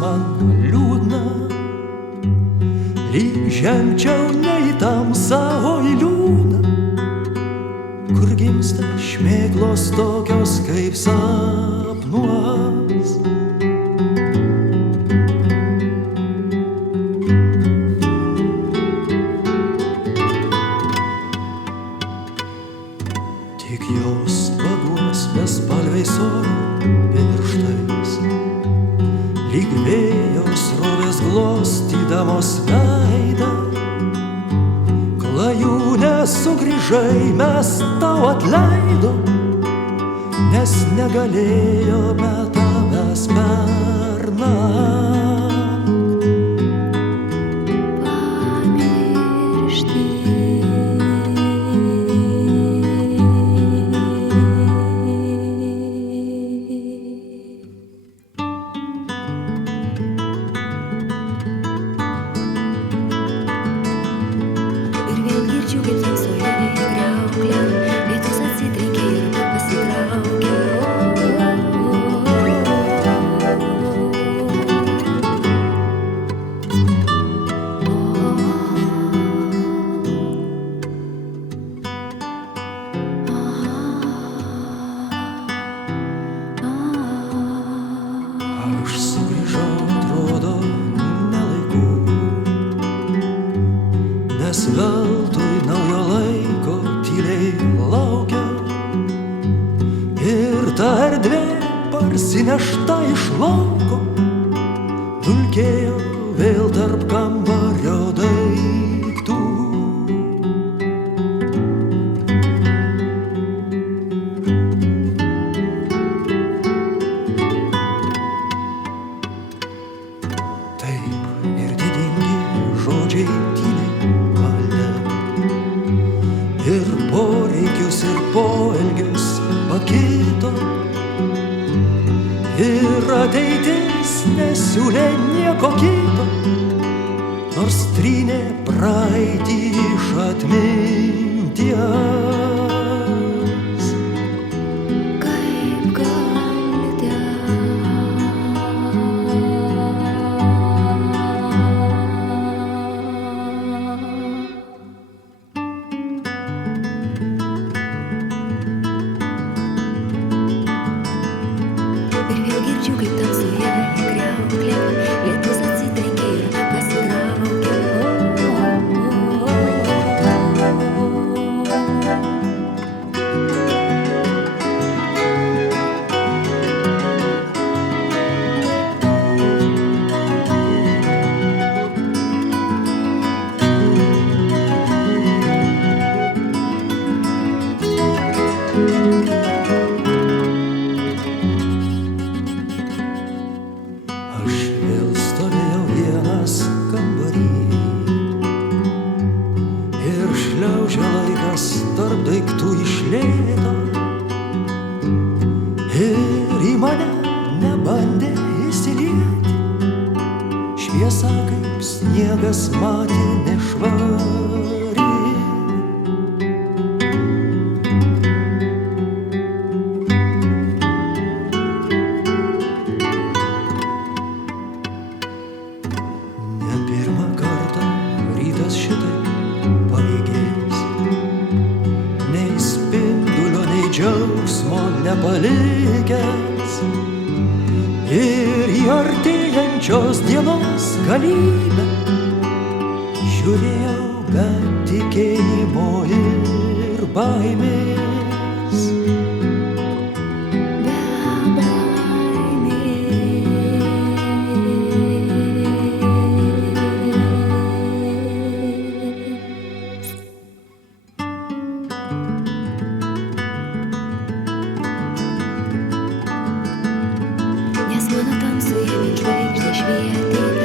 man liūdna, lyg žengčiau ne į tamsą, o į liūną, kur gimsta šmėklos tokios kaip sapnuos. Tik jos vaguos bespalviais oro pirštais, lyg vėjo srovės glostydamos veidą. Klajūne sugrįžai, mes tau atleidom, nes negalėjome tavęs pernakt pamiršti. Girdžiu, kaip tamsoje kriauklė, lietus atsitrenkė ir pasitraukė. Aš sugrįžau, atrodo, ne laiku, nes veltui naujo laiko tyliai laukiau. Ir ta erdvė parsinešta iš lauko dulkėjo vėl tarp kambario daiktų. Taip ir didingi žodžiai tyliai valdė, ir poreikius ir poelgius pakito, ir ateitis nesiūlė nieko kito, nors trynė praeitį iš atminties. Kaip galite ir vėl girdžiu, kaip tamsoje kriauklė, lietus atsitrenkė ir pasitraukė. Aš vėl stovėjau vienas kambarį ir šliaužia laikas tarp daiktų iš lėto, ir į mane nebandė įsilieti šviesa kaip sniegas matė nešvari. Pirmą kartą rytas šitaip paveikės, nei spindulio, nei džiaugsmo nepalikęs, ir į artėjančios dienos galybę žiūrėjau be tikėjimo ir baimės. Nes mano tamsoje vėl žvaigždė švietė.